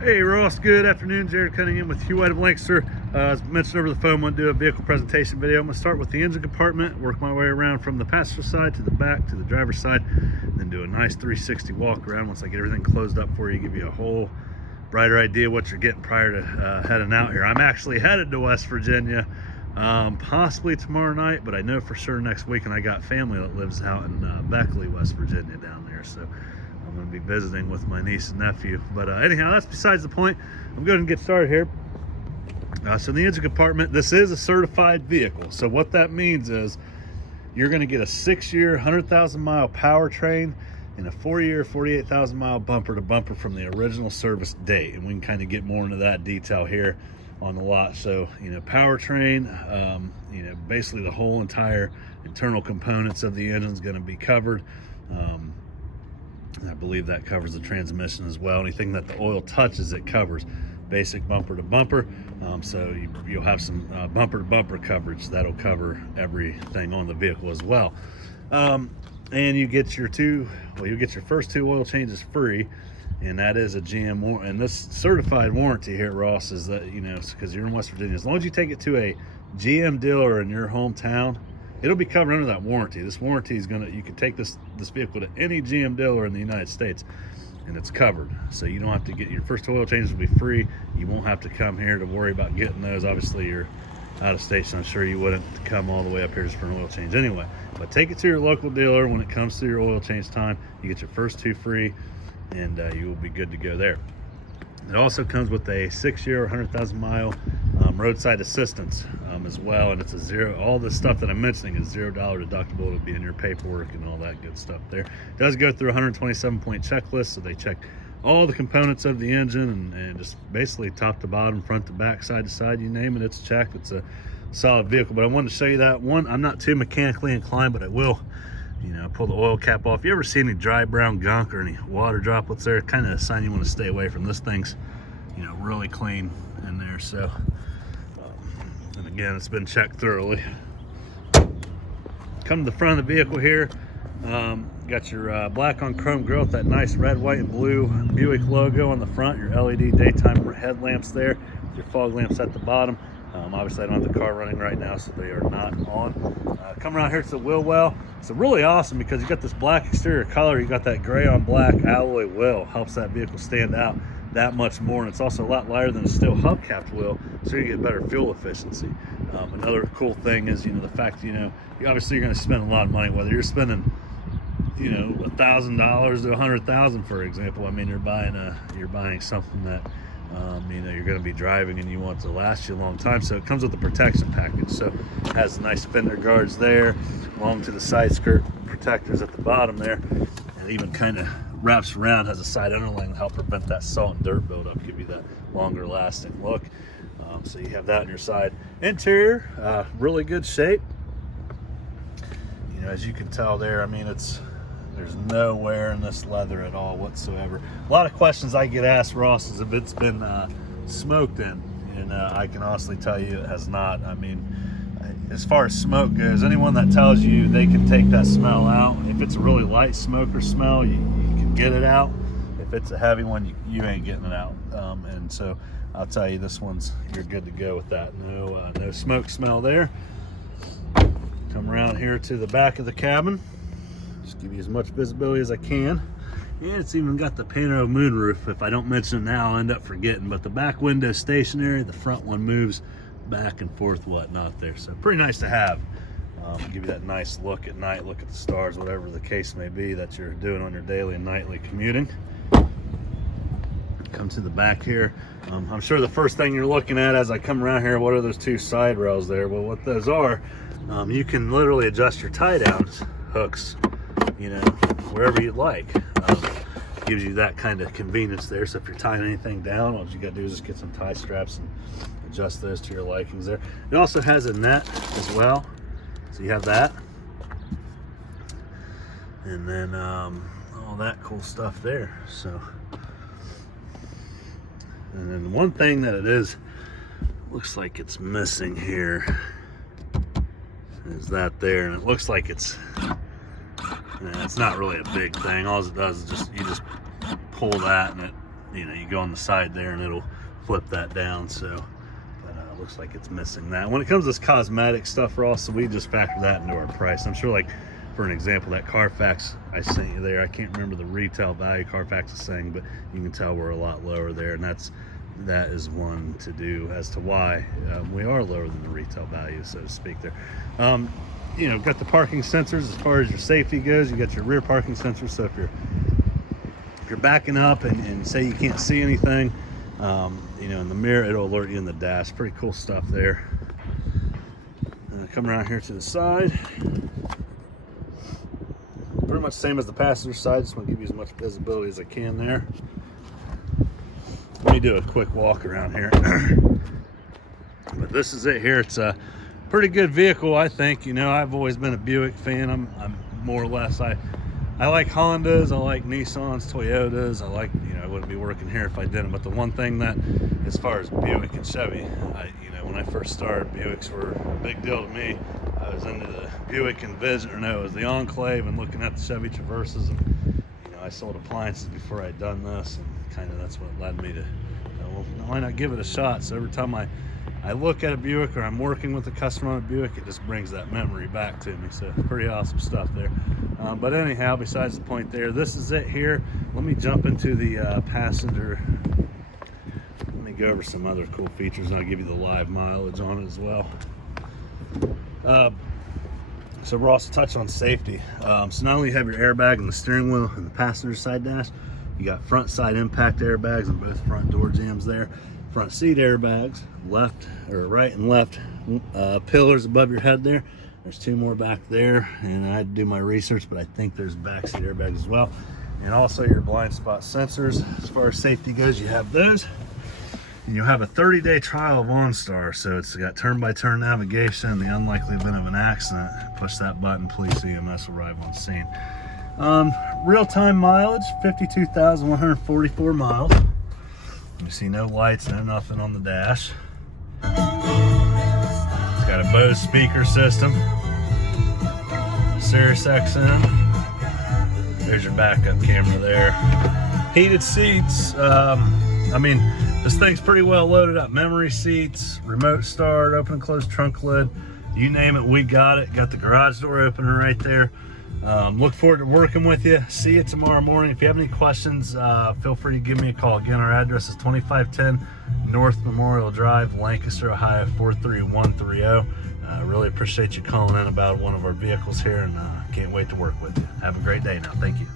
Hey Ross, good afternoon. Jared Cunningham with Hugh White of Lancaster. As mentioned over the phone, I'm going to do a vehicle presentation video. I'm going to start with the engine compartment, work my way around from the passenger side to the back to the driver's side, then do a nice 360 walk around. Once I get everything closed up for you, give you a whole brighter idea what you're getting prior to heading out here. I'm actually headed to West Virginia, possibly tomorrow night, but I know for sure next week, and I got family that lives out in Beckley, West Virginia down there. So I'm going to be visiting with my niece and nephew. But anyhow, that's besides the point. I'm going to get started here. So the engine compartment, this is a certified vehicle. So what that means is you're going to get a 6-year, 100,000-mile powertrain and a 4-year, 48,000-mile bumper to bumper from the original service date. And we can kind of get more into that detail here on the lot. So, powertrain, basically the whole entire internal components of the engine is going to be covered. I believe that covers the transmission as well. Anything that the oil touches, it covers. Basic bumper to bumper. So you'll have some bumper to bumper coverage that'll cover everything on the vehicle as well. And you get your first 2 oil changes free, and that is a GM warranty. And this certified warranty here at Ross is that, because you're in West Virginia, as long as you take it to a GM dealer in your hometown, it'll be covered under that warranty. This warranty is you can take this vehicle to any GM dealer in the United States and it's covered. So you don't have to get your first oil changes will be free. You won't have to come here to worry about getting those. Obviously you're out of state, so I'm sure you wouldn't come all the way up here just for an oil change anyway. But take it to your local dealer when it comes to your oil change time. You get your first 2 free and you will be good to go there. It also comes with a 6-year, 100,000-mile roadside assistance as well, and it's a zero. All this stuff that I'm mentioning is $0 deductible. It'll be in your paperwork and all that good stuff there. It does go through a 127-point checklist, so they check all the components of the engine and just basically top to bottom, front to back, side to side, you name it, it's checked. It's a solid vehicle. But I wanted to show you that one. I'm not too mechanically inclined, but I will. Pull the oil cap off. You ever see any dry brown gunk or any water droplets there? Kind of a sign you want to stay away from. This thing's, really clean in there. So, and again, it's been checked thoroughly. Come to the front of the vehicle here. Got your black on chrome grille with that nice red, white, and blue Buick logo on the front. Your LED daytime headlamps there. Your fog lamps at the bottom. Obviously I don't have the car running right now, so they are not on. Come around here to the wheel well. It's really awesome because you got this black exterior color. You got that gray on black alloy wheel. Helps that vehicle stand out that much more. And it's also a lot lighter than a steel hubcapped wheel, so you get better fuel efficiency. Another cool thing is, the fact, obviously you're going to spend a lot of money, whether you're spending $1,000 to $100,000, for example. I mean, you're buying something that you're going to be driving and you want it to last you a long time. So it comes with a protection package. So it has nice fender guards there, along to the side skirt protectors at the bottom there, and even kind of wraps around, has a side underlaying to help prevent that salt and dirt buildup, give you that longer lasting look. So you have that on your side. Interior, really good shape. As you can tell there, there's no wear in this leather at all whatsoever. A lot of questions I get asked, Ross, is if it's been smoked in, and I can honestly tell you it has not. As far as smoke goes, anyone that tells you they can take that smell out, if it's a really light smoke or smell, you can get it out. If it's a heavy one, you ain't getting it out. And so I'll tell you, this one's, you're good to go with that. No smoke smell there. Come around here to the back of the cabin. Just give you as much visibility as I can. And it's even got the panorama moonroof. If I don't mention it now, I'll end up forgetting. But the back window's stationary, the front one moves back and forth, whatnot there. So pretty nice to have. Give you that nice look at night, look at the stars, whatever the case may be that you're doing on your daily and nightly commuting. Come to the back here. I'm sure the first thing you're looking at as I come around here, what are those 2 side rails there? Well, what those are, you can literally adjust your tie down hooks, wherever you'd like. Gives you that kind of convenience there. So if you're tying anything down, all you gotta do is just get some tie straps and adjust those to your likings there. It also has a net as well, so you have that, and then all that cool stuff there. So, and then one thing that it is, looks like it's missing here, is that there, and it looks like it's not really a big thing. All it does is you just pull that and it you know, you go on the side there and it'll flip that down. So but looks like it's missing that. When it comes to this cosmetic stuff, Ross, so we just factor that into our price. I'm sure, like for an example, that Carfax I sent you there, I can't remember the retail value Carfax is saying, but you can tell we're a lot lower there, and that is one to do as to why we are lower than the retail value, so to speak there. You know, got the parking sensors. As far as your safety goes, you got your rear parking sensors, so if you're backing up and say you can't see anything, you know, in the mirror, it'll alert you in the dash. Pretty cool stuff there. Come around here to the side. Pretty much same as the passenger side. Just want to give you as much visibility as I can there. Let me do a quick walk around here. But this is it here. It's a pretty good vehicle, I think. You know, I've always been a Buick fan. I'm more or less, I like Hondas, I like Nissans, Toyotas. I like, you know, I wouldn't be working here if I didn't. But the one thing that, as far as Buick and Chevy, you know, when I first started, Buicks were a big deal to me. I was into the Buick Envision, or no, it was the Enclave, and looking at the Chevy Traverses. And, you know, I sold appliances before I'd done this, and kind of that's what led me to, well, why not give it a shot? So every time I look at a Buick, or I'm working with a customer on a Buick, it just brings that memory back to me. So pretty awesome stuff there. But anyhow, besides the point there, this is it here. Let me jump into the passenger. Let me go over some other cool features, and I'll give you the live mileage on it as well. So we're also touch on safety. So not only you have your airbag in the steering wheel and the passenger side dash, you got front side impact airbags on both front door jambs there. Front seat airbags, left or right and left pillars above your head there. There's two more back there, and I had to do my research, but I think there's back seat airbags as well. And also your blind spot sensors. As far as safety goes, you have those. And you'll have a 30-day trial of OnStar, so it's got turn-by-turn navigation. In the unlikely event of an accident, push that button, police EMS will arrive on scene. Real-time mileage, 52,144 miles. You see no lights, no nothing on the dash. It's got a Bose speaker system, Sirius XM. There's your backup camera there. Heated seats. I mean, this thing's pretty well loaded up. Memory seats, remote start, open and close trunk lid. You name it, we got it. Got the garage door opener right there. Look forward to working with you. See you tomorrow morning. If you have any questions, feel free to give me a call. Again, our address is 2510 North Memorial Drive, Lancaster, Ohio 43130. Really appreciate you calling in about one of our vehicles here, and can't wait to work with you. Have a great day now. Thank you.